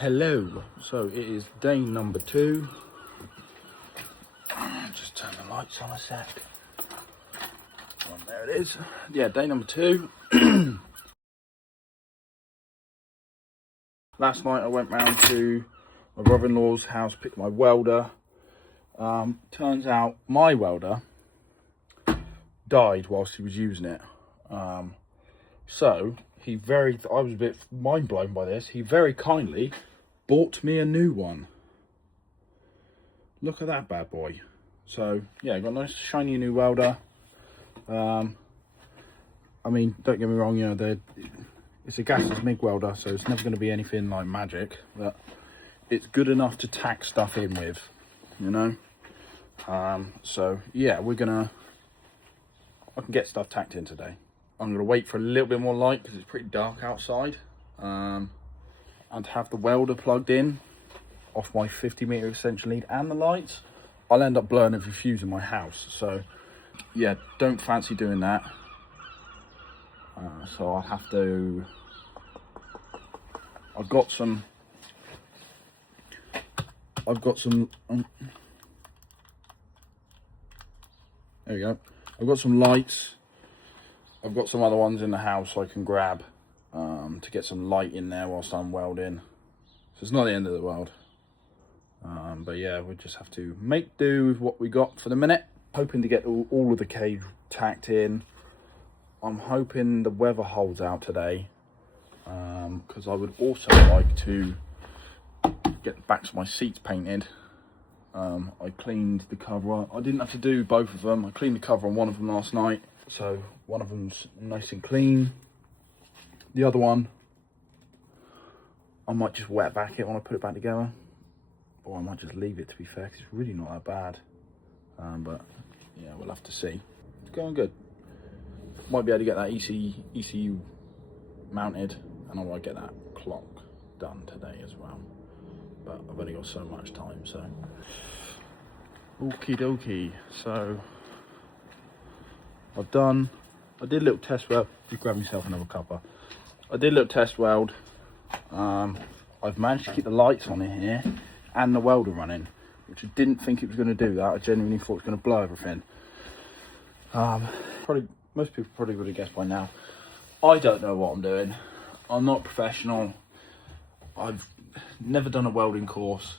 Hello, so it is day number 2. Just turn the lights on a sec. There it is. Yeah, day number 2. Last night I went round to my brother-in-law's house, picked my welder. Turns out my welder died whilst he was using it. So I was a bit mind blown by this. He very kindly bought me a new one. Look at that bad boy. So yeah, got a nice shiny new welder. I mean, don't get me wrong, you know, it's a gasless MIG welder, so it's never going to be anything like magic, but it's good enough to tack stuff in with, you know. So yeah, I can get stuff tacked in today. I'm going to wait for a little bit more light because it's pretty dark outside, and have the welder plugged in off my 50-meter extension lead and the lights. I'll end up blowing every fuse in my house, so yeah, don't fancy doing that. So I'll have to. I've got some. There we go. I've got some lights. I've got some other ones in the house I can grab to get some light in there whilst I'm welding. So it's not the end of the world. But yeah, we just have to make do with what we got for the minute. Hoping to get all of the cage tacked in. I'm hoping the weather holds out today, because I would also like to get the backs of my seats painted. I cleaned the cover. I didn't have to do both of them. I cleaned the cover on one of them last night, so one of them's nice and clean. The other one, I might just wet back it when I put it back together, or I might just leave it, to be fair, because it's really not that bad. But yeah, we'll have to see. It's going good. Might be able to get that ECU mounted, and I might get that clock done today as well. But I've only got so much time, so okie dokie. So I did a little test weld. You grab yourself another cuppa. I did a little test weld. I've managed to keep the lights on in here and the welder running, which I didn't think it was going to do that. I genuinely thought it was going to blow everything. Most people probably would have guessed by now. I don't know what I'm doing. I'm not professional. I've never done a welding course.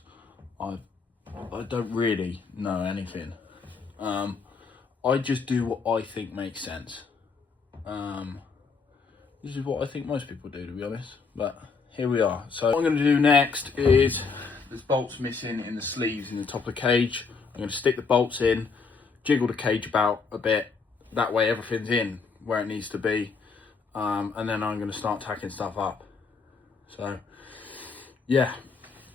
I don't really know anything. I just do what I think makes sense. This is what I think most people do, to be honest. But here we are. So what I'm going to do next is, there's bolts missing in the sleeves in the top of the cage. I'm going to stick the bolts in, jiggle the cage about a bit. That way everything's in where it needs to be. And then I'm going to start tacking stuff up. So yeah,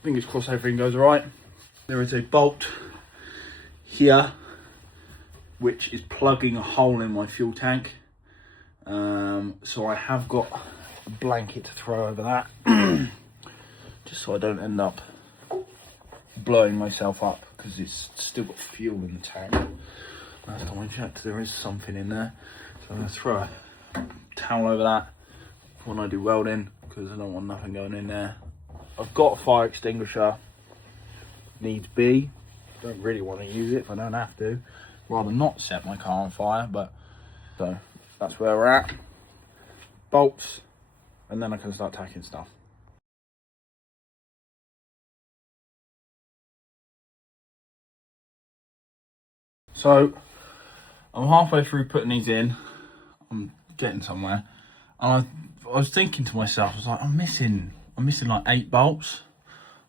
fingers crossed everything goes all right. There is a bolt here which is plugging a hole in my fuel tank. So I have got a blanket to throw over that, just so I don't end up blowing myself up, because it's still got fuel in the tank. Last time I checked, there is something in there, so I'm going to throw a towel over that when I do welding, because I don't want nothing going in there. I've got a fire extinguisher, needs be. Don't really want to use it if I don't have to. Rather not set my car on fire, but so that's where we're at. Bolts, and then I can start tacking stuff. So I'm halfway through putting these in. I'm getting somewhere, and I was thinking to myself, I was like, I'm missing like 8 bolts.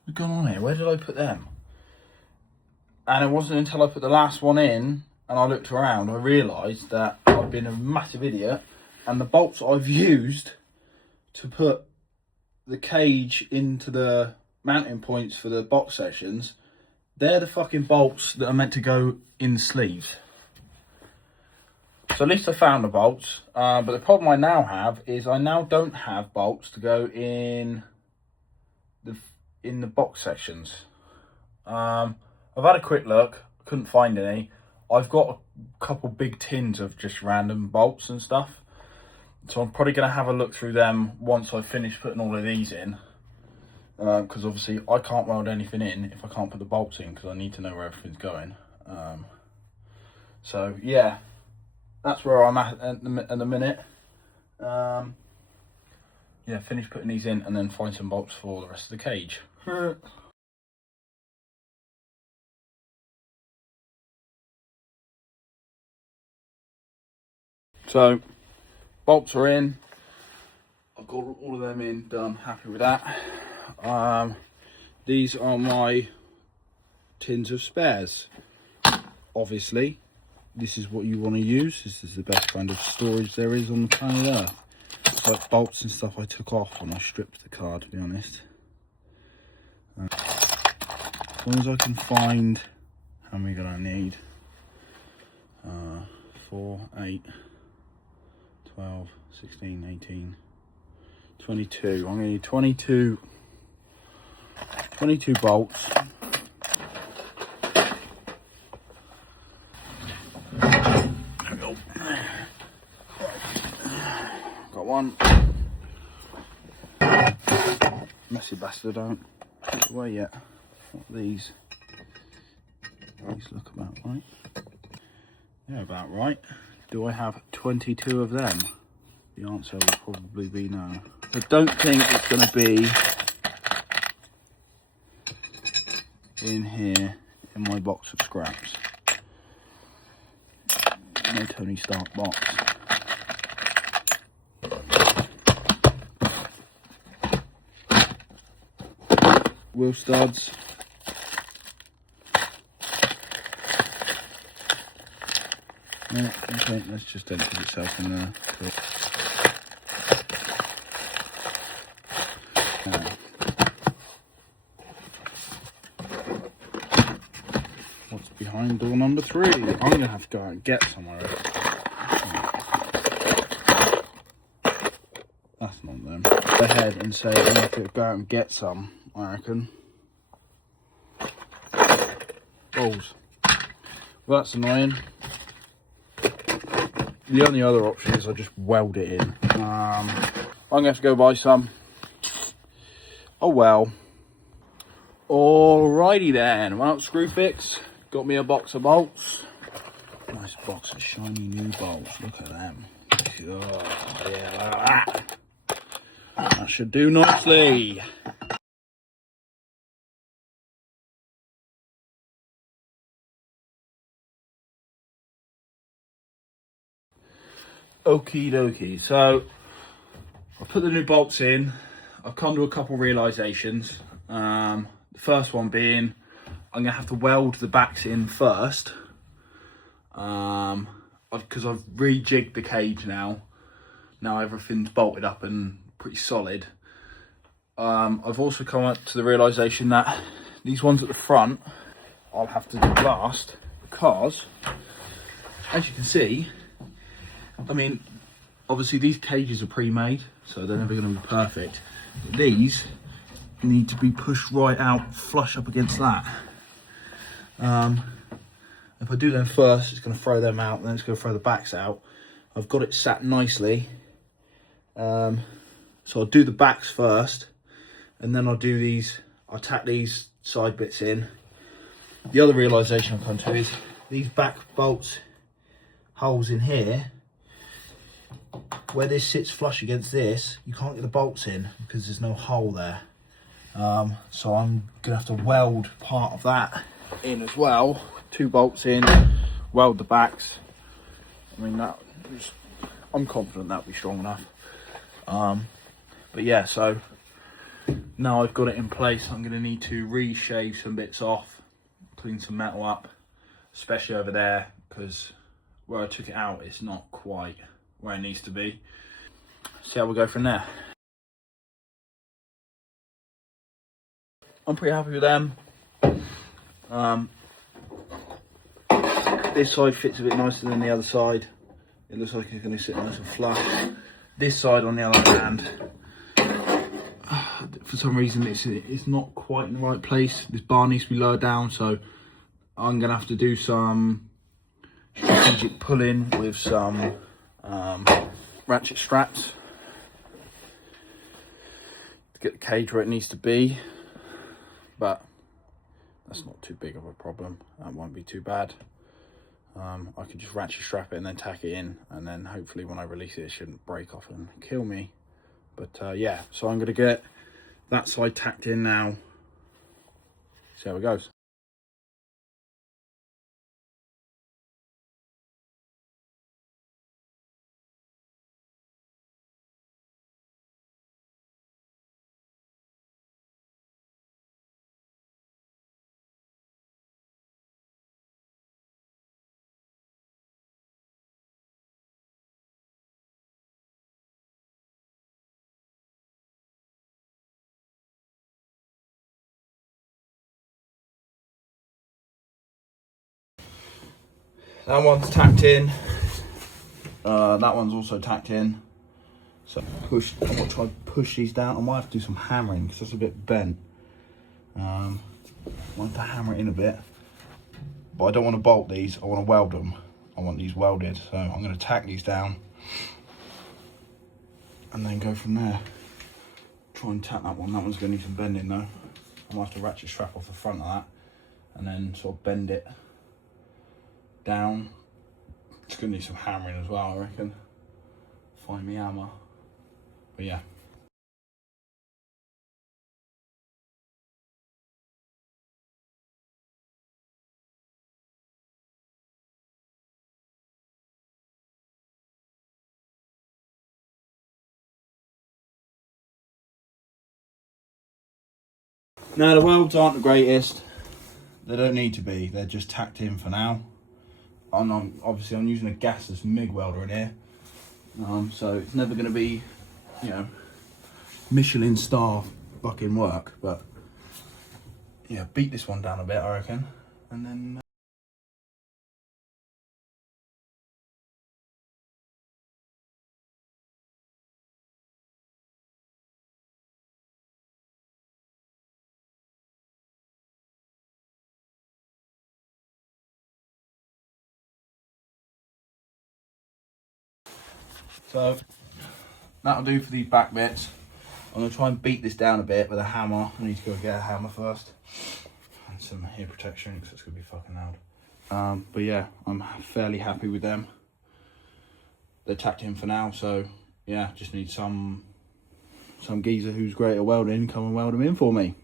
What's going on here? Where did I put them? And it wasn't until I put the last one in and I looked around, I realised that I've been a massive idiot, and the bolts I've used to put the cage into the mounting points for the box sections, they're the fucking bolts that are meant to go in the sleeves. So at least I found the bolts, but the problem I now have is I now don't have bolts to go in the box sections. I've had a quick look, couldn't find any. I've got a couple big tins of just random bolts and stuff, so I'm probably going to have a look through them once I finish putting all of these in, because obviously I can't weld anything in if I can't put the bolts in, because I need to know where everything's going. So yeah, that's where I'm at the minute. Yeah, finish putting these in and then find some bolts for the rest of the cage. So bolts are in. I've got all of them in, done, happy with that. These are my tins of spares. Obviously, this is what you want to use. This is the best kind of storage there is on the planet Earth. It's like bolts and stuff I took off when I stripped the car, to be honest. As long as I can find how many gonna need. 4, 8, 12, 16, 18, 22. I'm gonna need 22 bolts. There we go. Got one. Messy bastard, don't put it away yet. What are these? These look about right. Yeah, about right. Do I have 22 of them? The answer will probably be no. I don't think it's going to be in here in my box of scraps. No Tony Stark box. Wheel studs. No, okay, let's just empty itself in there. What's behind door number 3? I'm gonna have to go out and get somewhere. That's not them. Go ahead and say I'm gonna have to go out and get some, I reckon. Balls. Well, that's annoying. The only other option is I just weld it in. I'm gonna have to go buy some. Oh well. Alrighty then. Went out to Screwfix. Got me a box of bolts. Nice box of shiny new bolts. Look at them. Oh, yeah, like that. That should do nicely. Okie dokie. So I put the new bolts in. I've come to a couple realizations. The first one being I'm gonna have to weld the backs in first. Because I've rejigged the cage now. Now everything's bolted up and pretty solid. I've also come up to the realization that these ones at the front I'll have to do last, because as you can see, I mean, obviously these cages are pre-made, so they're never going to be perfect. But these need to be pushed right out, flush up against that. If I do them first, it's going to throw them out, and then it's going to throw the backs out. I've got it sat nicely. So I'll do the backs first, and then I'll do these, I'll tack these side bits in. The other realisation I've come to is these back bolts, holes in here, where this sits flush against this, you can't get the bolts in because there's no hole there. So I'm gonna have to weld part of that in as well. 2 bolts in, weld the backs. I mean, I'm confident that'll be strong enough. But yeah, so now I've got it in place, I'm gonna need to reshave some bits off, clean some metal up, especially over there, because where I took it out, it's not quite where it needs to be. See how we go from there. I'm pretty happy with them. This side fits a bit nicer than the other side. It looks like it's going to sit nice and flush. This side, on the other hand, for some reason it's not quite in the right place. This bar needs to be lower down, so I'm going to have to do some strategic pulling with some ratchet straps to get the cage where it needs to be, but that's not too big of a problem. That won't be too bad. I can just ratchet strap it and then tack it in, and then hopefully when I release it, it shouldn't break off and kill me. But yeah, so I'm going to get that side tacked in now. See how it goes. That one's tacked in. That one's also tacked in. So I'm gonna try to push these down. I might have to do some hammering because that's a bit bent. I want to hammer it in a bit, but I don't want to bolt these. I want to weld them. I want these welded, so I'm going to tack these down and then go from there. Try and tack that one. That one's going to need some bending though. I might have to ratchet strap off the front of that and then sort of bend it down. It's going to need some hammering as well, I reckon. Find me hammer. But yeah. Now the welds aren't the greatest. They don't need to be. They're just tacked in for now. Obviously I'm using a gasless MIG welder in here. So it's never going to be, you know, Michelin star fucking work. But yeah, beat this one down a bit, I reckon, and then. So that'll do for these back bits. I'm going to try and beat this down a bit with a hammer. I need to go get a hammer first. And some ear protection because it's going to be fucking loud. But yeah, I'm fairly happy with them. They're tacked in for now, so yeah, just need some geezer who's great at welding come and weld them in for me.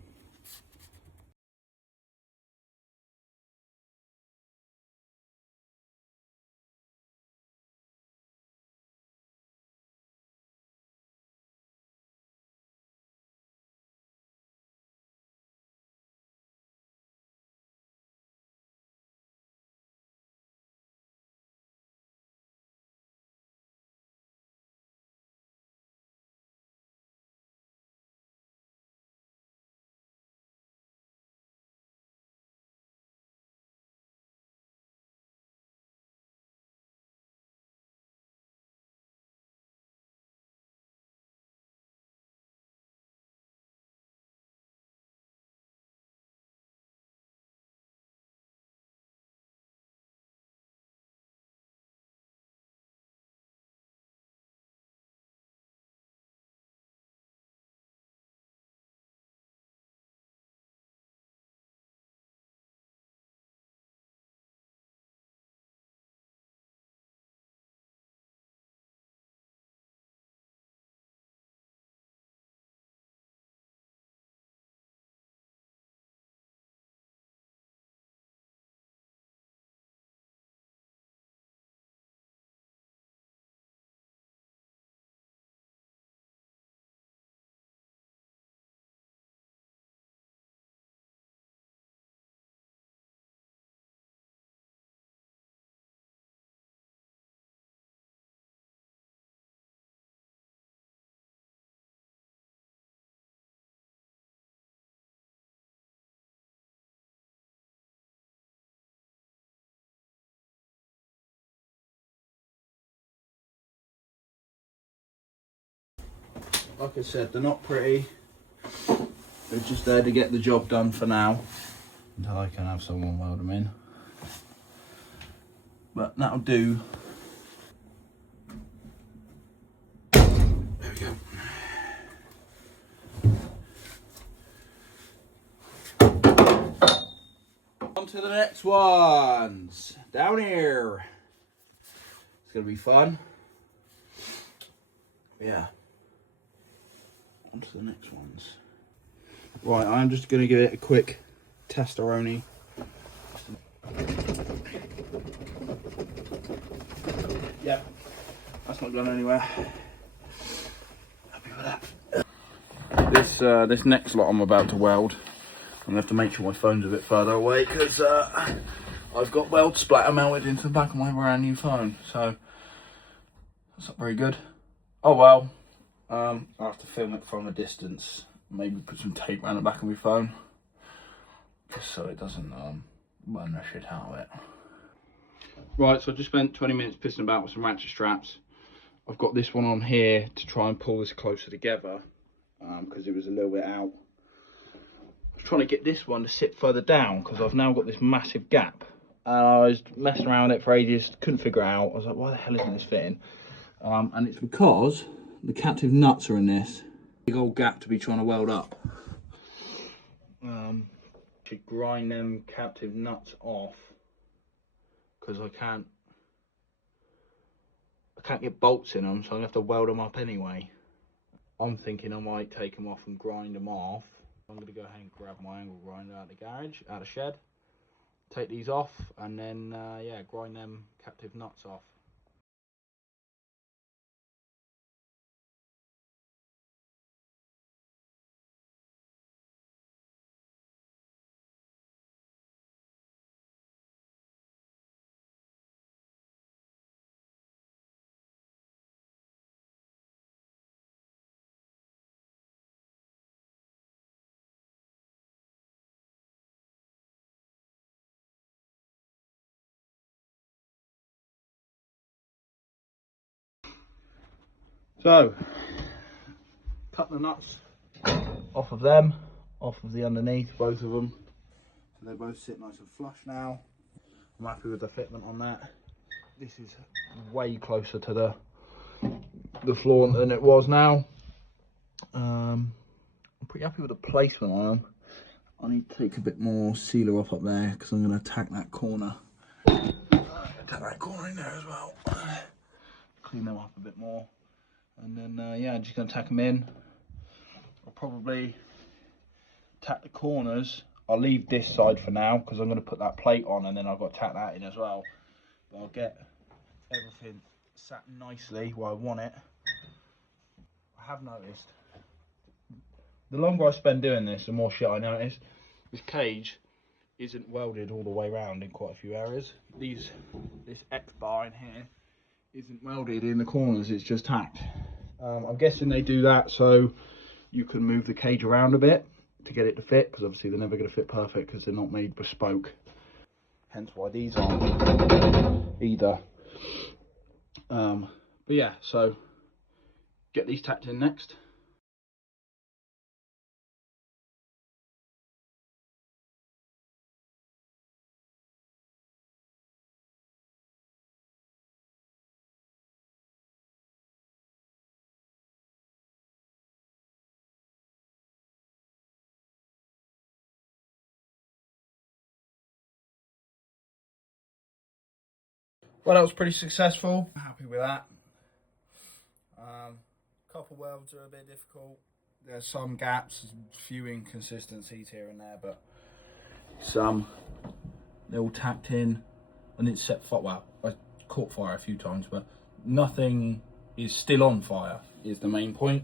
Like I said, they're not pretty. They're just there to get the job done for now, until I can have someone weld them in. But that'll do. There we go. On to the next ones. Down here. It's going to be fun. Yeah. On to the next ones. Right, I'm just going to give it a quick test-a-roni. Yeah, that's not going anywhere. Happy with that. This next lot I'm about to weld, I'm going to have to make sure my phone's a bit further away because I've got weld splatter melted into the back of my brand new phone, so that's not very good. Oh well, I'll have to film it from a distance, maybe put some tape around the back of my phone, just so it doesn't burn the shit out of it. Right, so I just spent 20 minutes pissing about with some ratchet straps. I've got this one on here to try and pull this closer together, because it was a little bit out. I was trying to get this one to sit further down because I've now got this massive gap. And I was messing around with it for ages, couldn't figure it out. I was like, why the hell isn't this fitting? And it's because the captive nuts are in this big old gap to be trying to weld up. Should grind them captive nuts off because I can't get bolts in them, so I'm gonna have to weld them up anyway. I'm thinking I might take them off and grind them off. I'm gonna go ahead and grab my angle grinder out of the garage, out of the shed, take these off, and then yeah, grind them captive nuts off. So, cut the nuts off of them, off of the underneath, both of them. So they both sit nice and flush now. I'm happy with the fitment on that. This is way closer to the floor than it was now. I'm pretty happy with the placement on them. I need to take a bit more sealer off up there because I'm going to tack that corner. Tack that corner in there as well. Clean them up a bit more. And then, yeah, I'm just going to tack them in. I'll probably tack the corners. I'll leave this side for now because I'm going to put that plate on and then I've got to tack that in as well. But I'll get everything sat nicely where I want it. I have noticed, the longer I spend doing this, the more shit I notice. This cage isn't welded all the way around in quite a few areas. This X bar in here isn't welded in the corners, it's just tacked. I'm guessing they do that so you can move the cage around a bit to get it to fit, because obviously they're never going to fit perfect because they're not made bespoke. Hence why these aren't either. But yeah, so get these tacked in next. Well, that was pretty successful. Happy with that. Couple welds are a bit difficult. There's some gaps, a few inconsistencies here and there, but they're all tacked in and it's set fire. Well, I caught fire a few times, but nothing is still on fire is the main point.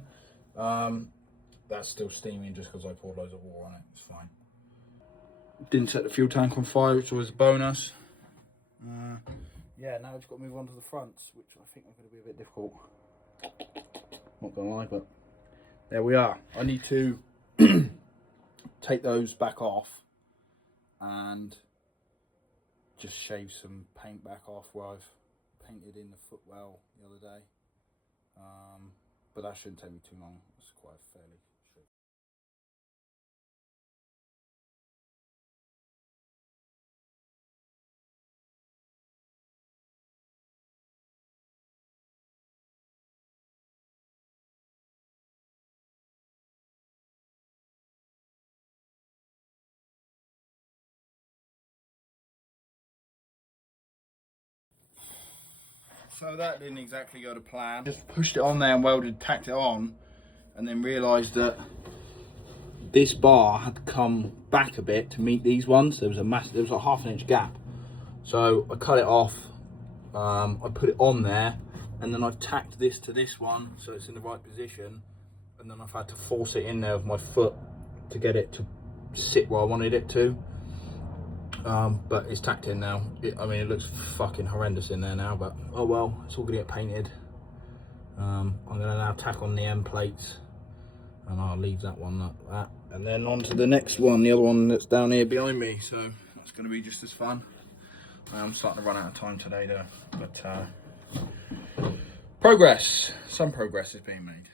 That's still steaming just because I poured loads of water on it. It's fine. Didn't set the fuel tank on fire, which was a bonus. Yeah, now I've just got to move on to the fronts, which I think are going to be a bit difficult. Not going to lie, but there we are. I need to take those back off and just shave some paint back off where I've painted in the footwell the other day. But that shouldn't take me too long. It's quite fairly So that didn't exactly go to plan. Just pushed it on there and welded, tacked it on, and then realised that this bar had to come back a bit to meet these ones. There was a half an inch gap. So I cut it off, I put it on there, and then I've tacked this to this one so it's in the right position, and then I've had to force it in there with my foot to get it to sit where I wanted it to. But it's tacked in now. I mean, it looks fucking horrendous in there now, but oh well, it's all gonna get painted. I'm gonna now tack on the end plates, and I'll leave that one like that. And then on to the next one, the other one that's down here behind me. So that's gonna be just as fun. I'm starting to run out of time today though, but some progress is being made.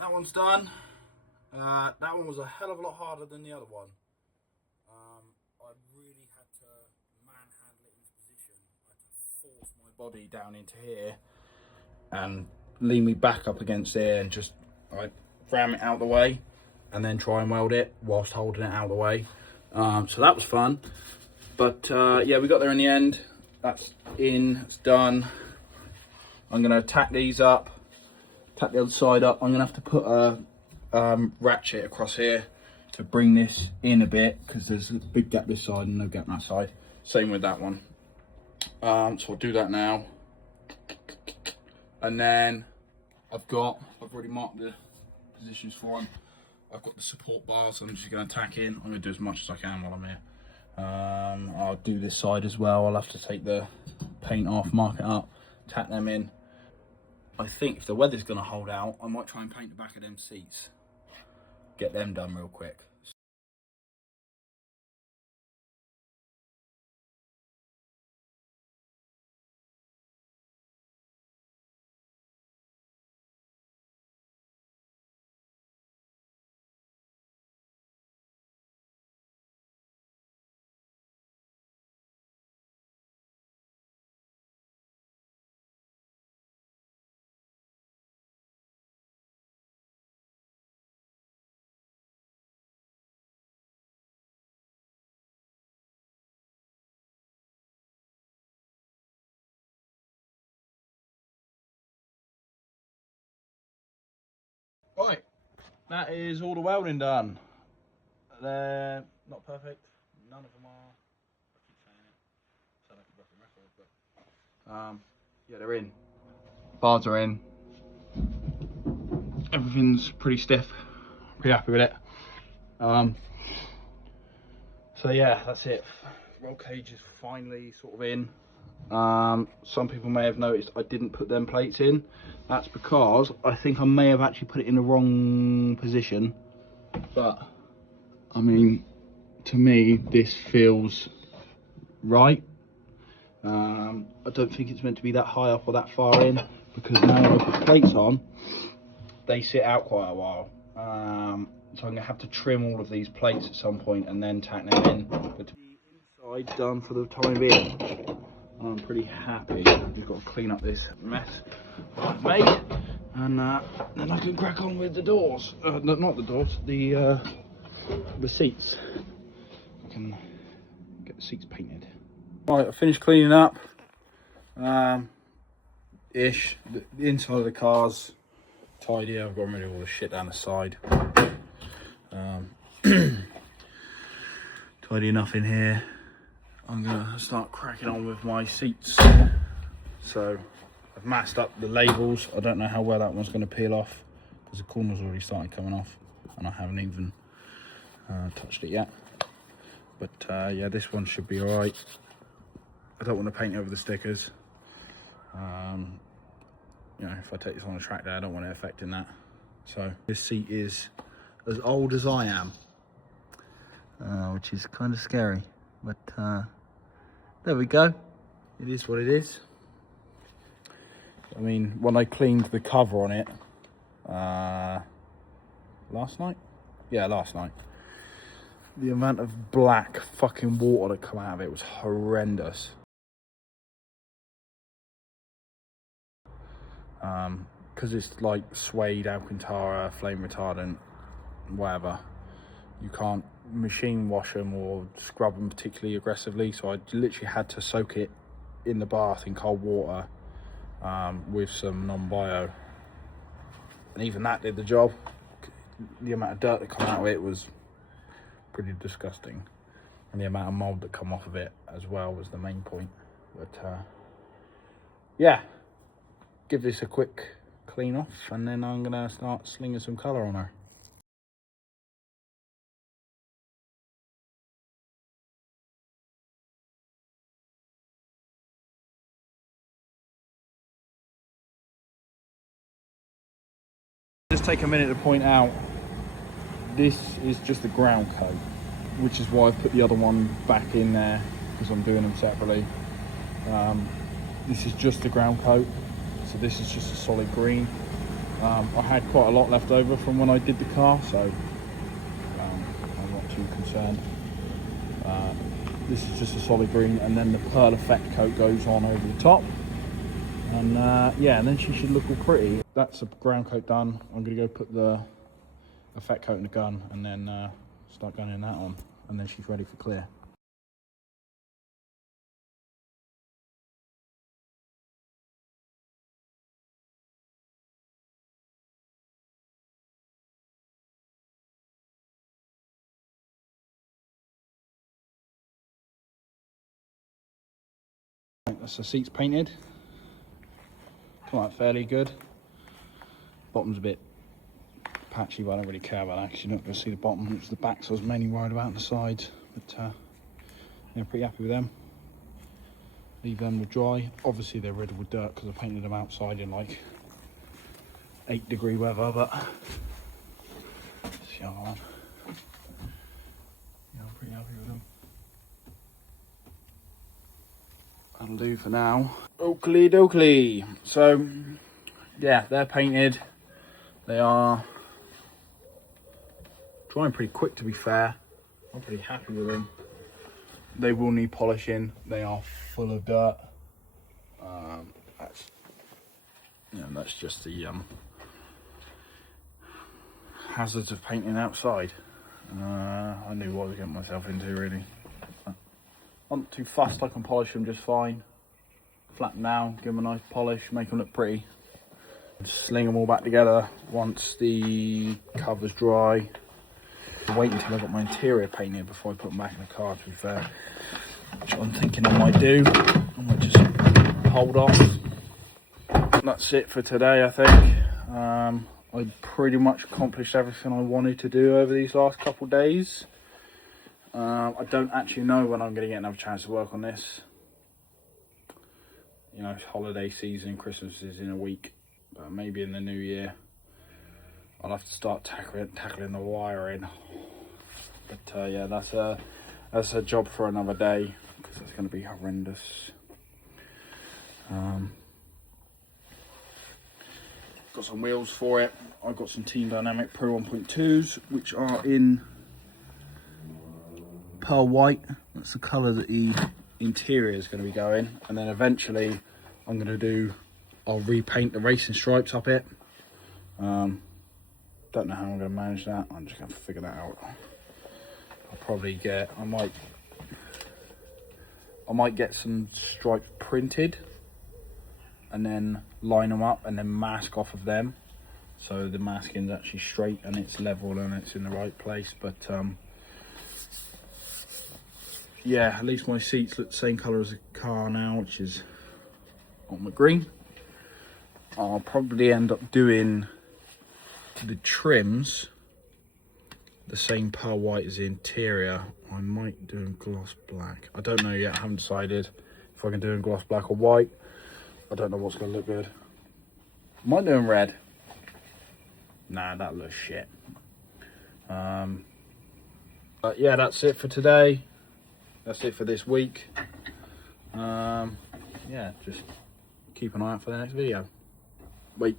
That one's done. That one was a hell of a lot harder than the other one. I really had to manhandle it into position. I had to force my body down into here and lean me back up against there and just ram it out the way and then try and weld it whilst holding it out the way. So that was fun. But yeah, we got there in the end. That's in, it's done. I'm going to tack these up, tack the other side up. I'm going to have to put a ratchet across here to bring this in a bit because there's a big gap this side and no gap that side. Same with that one. So I'll do that now. And then I've already marked the positions for them. I've got the support bars I'm just going to tack in. I'm going to do as much as I can while I'm here. I'll do this side as well. I'll have to take the paint off, mark it up, tack them in. I think if the weather's going to hold out, I might try and paint the back of them seats. Get them done real quick. Right, that is all the welding done. They're not perfect. None of them are. I keep saying it. Sound like a broken record, but yeah, they're in. Bars are in. Everything's pretty stiff. Pretty happy with it. So yeah, that's it. Roll cage is finally sort of in. Some people may have noticed I didn't put them plates in. That's because I think I may have actually put it in the wrong position. But I mean, to me, this feels right. I don't think it's meant to be that high up or that far in, because now when I put plates on, they sit out quite a while. So I'm going to have to trim all of these plates at some point and then tack them in. But the inside done for the time being. I'm pretty happy. We've got to clean up this mess I've made, and then I can crack on with the doors. Not the doors, the seats. I can get the seats painted. Right, I finished cleaning up. Ish. The inside of the car's tidy. I've got rid of all the shit down the side. Tidy enough in here. I'm gonna start cracking on with my seats. So I've masked up the labels. I don't know how well that one's gonna peel off because the corner's already started coming off and I haven't even touched it yet. But yeah, this one should be all right. I don't want to paint over the stickers. You know, if I take this on a track day, I don't want it affecting that. So this seat is as old as I am, which is kind of scary, but there we go. It is what it is. I mean, when I cleaned the cover on it last night? Yeah, last night. The amount of black fucking water that come out of it was horrendous. Because it's like suede, Alcantara, flame retardant, whatever. You can't machine wash them or scrub them particularly aggressively, so I literally had to soak it in the bath in cold water with some non-bio, and even that did the job. The amount of dirt that come out of it was pretty disgusting, and the amount of mold that come off of it as well was the main point. But yeah, give this a quick clean off, and then I'm gonna start slinging some colour on her. Just take a minute to point out, this is just the ground coat, which is why I've put the other one back in there, because I'm doing them separately. This is just the ground coat, so this is just a solid green. I had quite a lot left over from when I did the car, so I'm not too concerned. This is just a solid green, and then the pearl effect coat goes on over the top. And yeah, and then she should look all pretty. That's a ground coat done. I'm gonna go put the effect coat in the gun, and then start gunning that on, and then she's ready for clear. That's the seats painted. Come out fairly good. Bottom's a bit patchy, but I don't really care about that because you're not going to see the bottom. It's the backs I was mainly worried about, and the sides. But yeah, pretty happy with them. Leave them to dry. Obviously they're riddled with dirt because I painted them outside in like 8-degree weather, but that's the other one. Yeah, I'm pretty happy with them. That'll do for now. Oakley dokley. So yeah, they're painted. They are drying pretty quick, to be fair. I'm pretty happy with them. They will need polishing. They are full of dirt. That's just the hazards of painting outside. I knew what I was getting myself into, really. I'm not too fussed. I can polish them just fine. Flatten them down, give them a nice polish, make them look pretty. Sling them all back together once the cover's dry. Wait until I got my interior painted before I put them back in the car, to be fair. Which I'm thinking I might do. I might just hold off. That's it for today, I think. I pretty much accomplished everything I wanted to do over these last couple of days. I don't actually know when I'm going to get another chance to work on this. You know, holiday season, Christmas is in a week, but maybe in the new year I'll have to start tackling the wiring. But yeah, that's a job for another day, because it's going to be horrendous. Got some wheels for it. I've got some Team Dynamic Pro 1.2s, which are in pearl white. That's the colour that the interior is going to be going, and then eventually I'll repaint the racing stripes up it. Don't know how I'm going to manage that. I'm just going to figure that out. I'll probably I might get some stripes printed and then line them up and then mask off of them, so the masking's actually straight and it's level and it's in the right place. But yeah, at least my seats look the same colour as the car now, which is on my green. I'll probably end up doing the trims the same pearl white as the interior. I might do in gloss black. I don't know yet. I haven't decided if I can do in gloss black or white. I don't know what's going to look good. I might do in red. Nah, that looks shit. But yeah, that's it for today. That's it for this week. Yeah, just keep an eye out for the next video. Wait.